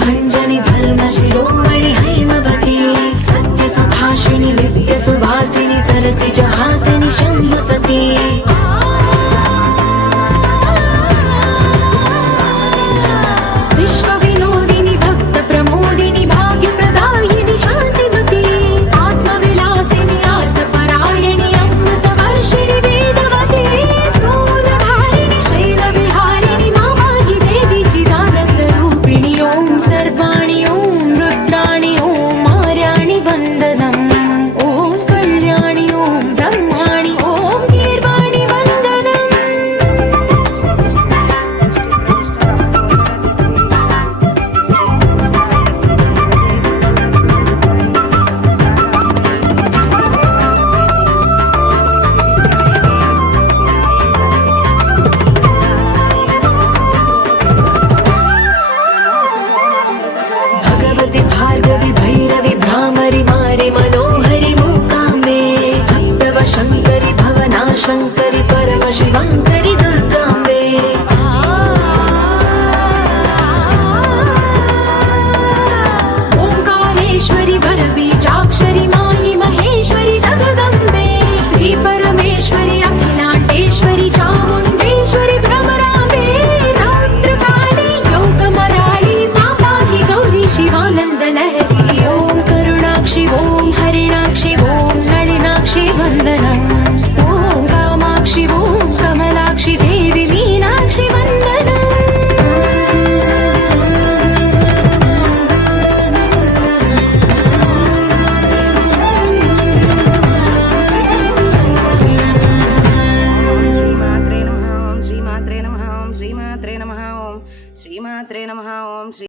भंजनि धर्म शिरोमणि हैमवती सत्य सुभाषिणि विद्य सुवासिनि सरसि जहासिनि शंभुसती विश्व विनोदिनि भक्त प्रमोदिनि भाग्य प्रदायिनि शांतिमती आत्मविलासिनि आर्तपरायणि अमृत वर्षिणि वेदवती स्थूलधारिणि शैल विहारिणि मामाहि देवी चिदानंद रूपिणि ओम सर्वाणि ओम रुद्राणि ओम आर्याणि वंदनम् ओम कल्याणि ओम ब्रह्माणि ओम गीर्वाणि वंदनम् भगवति भार्गवि भैरवि भ्रामरि मारि मनोहरि मूकाम्बे भक्तव शङ्करि भवना शङ्करि परम शिवङ्करि दुर्गाम्बे ओंकारेश्वरि वरबीजाक्षरि मायि महेश्वरि जगदम्बे श्री परमेश्वरि अखिलाण्डेश्वरि चामुण्डेश्वरि भ्रमराम्बे रात्रकाली योगमराळि मापाहि गौरी शिवानन्द लहरी ओम करुणाक्षि ओम हरिणाक्षि ओम नलिनाक्षि वन्दनम् ओम कामाक्षि ओम कमलाक्षि देवी मीनाक्षि वन्दनम् श्रीमात्रे नमः ओम श्रीमात्रे नमः ओम श्रीमात्रे नमः ओम श्री